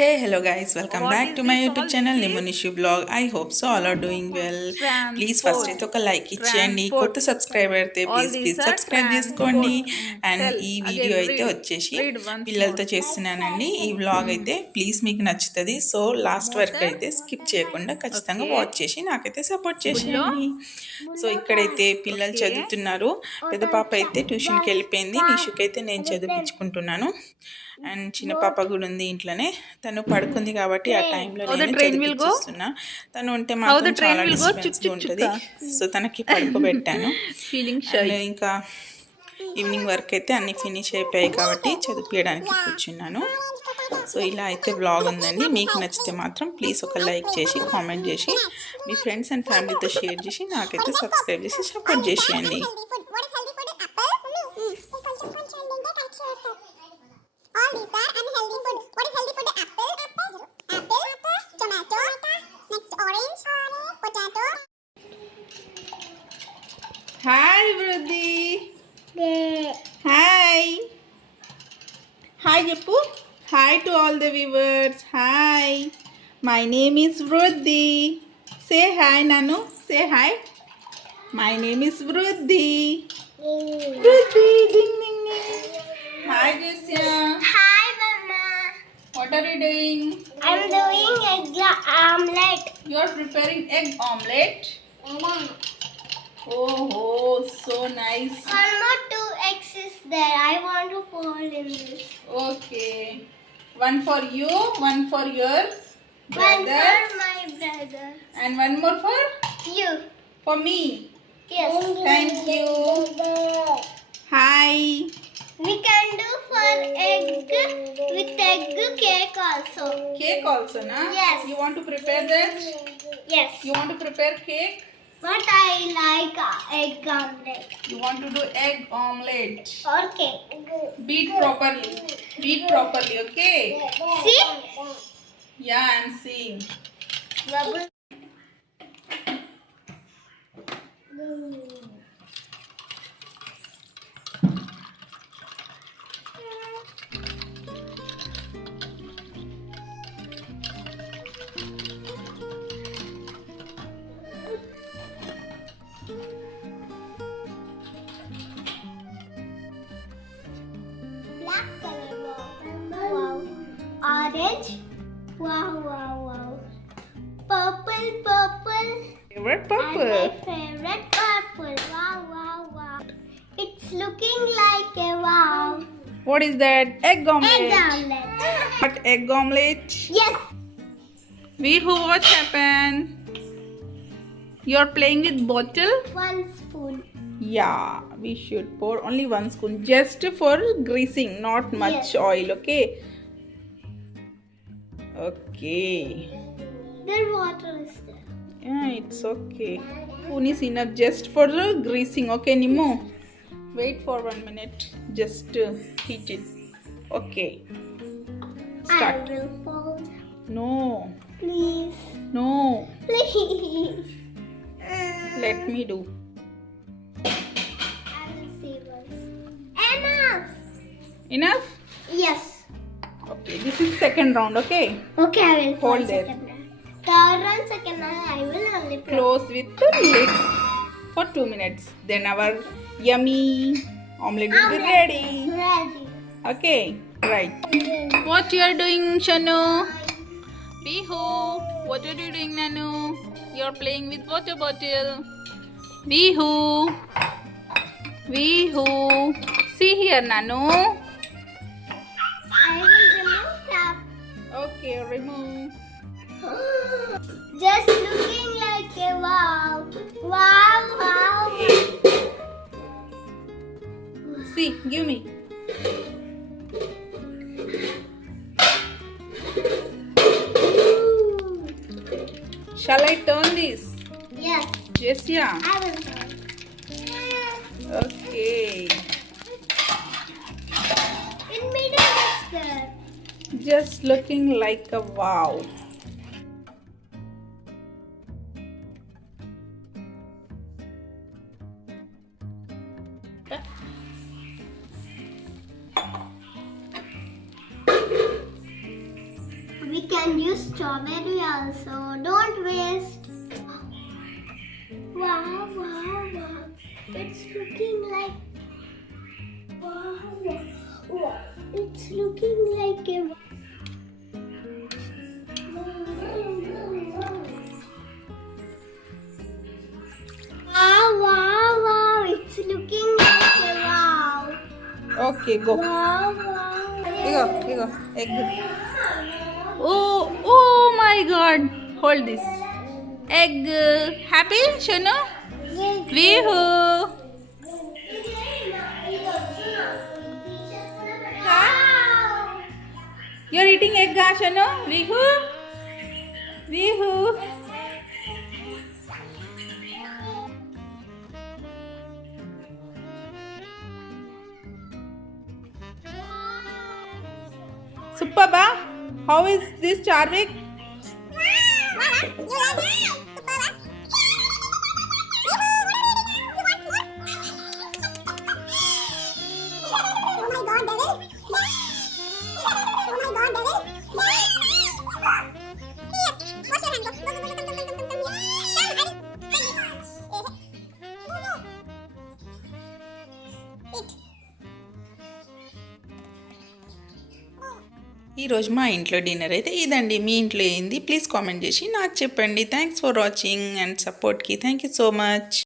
Hey, hello guys, welcome What back is to my this YouTube all? channel This is Nimunishu blog. I hope so all are doing well. Please first అయితే ఒక like ఇచ్చేయండి. కొత్త subscriber అయితే All please these are subscribe చేసుకోండి. transport. And Tell ఈ video again. అయితే Read. వచ్చేసి Read once పిల్లలతో more. చేస్తున్నానండి. ఈ వ్లాగ్ అయితే ప్లీజ్ మీకు నచ్చుతుంది. సో లాస్ట్ వరకు Motor. అయితే స్కిప్ చేయకుండా ఖచ్చితంగా Okay. వాచ్ చేసి నాకైతే సపోర్ట్ Bullo. చేసేయండి. సో ఇక్కడైతే పిల్లలు Okay. చదువుతున్నారు. పెద్ద పాప అయితే ట్యూషన్కి వెళ్ళిపోయింది. నిషుకైతే నేను చదివించుకుంటున్నాను. అండ్ చిన్న పాప కూడా ఉంది ఇంట్లోనే. తను పడుకుంది కాబట్టి ఆ టైంలో నేను చదివిస్తున్నా. తను ఉంటే మాత్రం చాలా డిస్టర్బెన్స్గా ఉంటుంది. సో తనకి పడుకోబెట్టాను. ఇంకా ఈవినింగ్ వర్క్ అయితే అన్నీ ఫినిష్ అయిపోయాయి కాబట్టి చదివించడానికి కూర్చున్నాను. సో ఇలా అయితే వ్లాగ్ ఉందండి. మీకు నచ్చితే మాత్రం ప్లీజ్ ఒక లైక్ చేసి కామెంట్ చేసి మీ ఫ్రెండ్స్ అండ్ ఫ్యామిలీతో షేర్ చేసి నాకైతే సబ్స్క్రైబ్ చేసి సపోర్ట్ చేసేయండి. All these are unhealthy food. What is healthy food? Apple, tomato, next orange, potato. Hi Vruddhi. Hi. Hi Jappu. Hi to all the viewers. Hi. My name is Vruddhi. Say hi Nanu. Say hi. My name is Vruddhi. Vruddhi. Ding ding ding. Hi Jessia. Hi, Mama. What are you doing? I'm doing egg omelette. You are preparing egg omelette. Oh, so nice. One more two eggs is there. I want to pour in this. Okay. One for you, one for your One brother, for my brother. and one more You. for me. Yes. Thank you. Hi. We can do for egg with egg cake also. Cake also, na? Yes. You want to prepare that? Yes. You want to prepare cake? But I like egg omelette. You want to do egg omelette. Okay. Beat properly. Beat properly, okay? See? Yeah, I'm seeing. Bubble. Black color. Wow. Orange. Wow. Purple. Favorite And purple. my favorite purple. Wow. It's looking like a wow. What is that? Egg omelette. Egg omelette. What egg omelette? Yes. What happened? You're playing with bottle? 1 spoon. Yeah, we should pour only 1 spoon just for greasing, not much Yes. oil, okay? Okay. Then water is there. Yeah, it's okay. Spoon is enough just for the greasing, okay, Nimu? Wait for 1 minute, just heat it. Okay. Start. I will fold. No, Please. no, Please. let me do. I will see once. Enough. Enough? Yes. Okay, this is second round, okay? Okay, I will pour Hold there. second round. Third round, second round, I will only pour. Close with the lid for 2 minutes. Then our yummy omelette will be ready. Ready. Okay, right. What you are doing, Shanu? Bihu, what are you doing, Nanu? You are playing with water bottle. Bihu. See here, Nanu. I will remove that. Okay, remove. Just looking like a wow. Wow. See, give me. Shall I turn this? Yes, Yes, yeah. I will turn. Okay. In middle is there. Just looking like a wow. We can use strawberry also. Don't waste. Wow, wow, wow. It's looking like. Wow, wow. It's looking like a. Wow, wow, wow. It's looking like a wow. Okay go. Wow, wow. ఇగో egg. Oh my god, hold this egg. Happy Shanu? విహు. You're eating egg, Shanu? Vihu? Vihu? Supaba, how is this Charvik? ఈరోజు మా ఇంట్లో dinner అయితే ఇదండి. మీ ఇంట్లో ఏంది? Please comment చేసి నాకు చెప్పండి. థ్యాంక్స్ ఫర్ వాచింగ్ అండ్ సపోర్ట్కి. Thank you so much.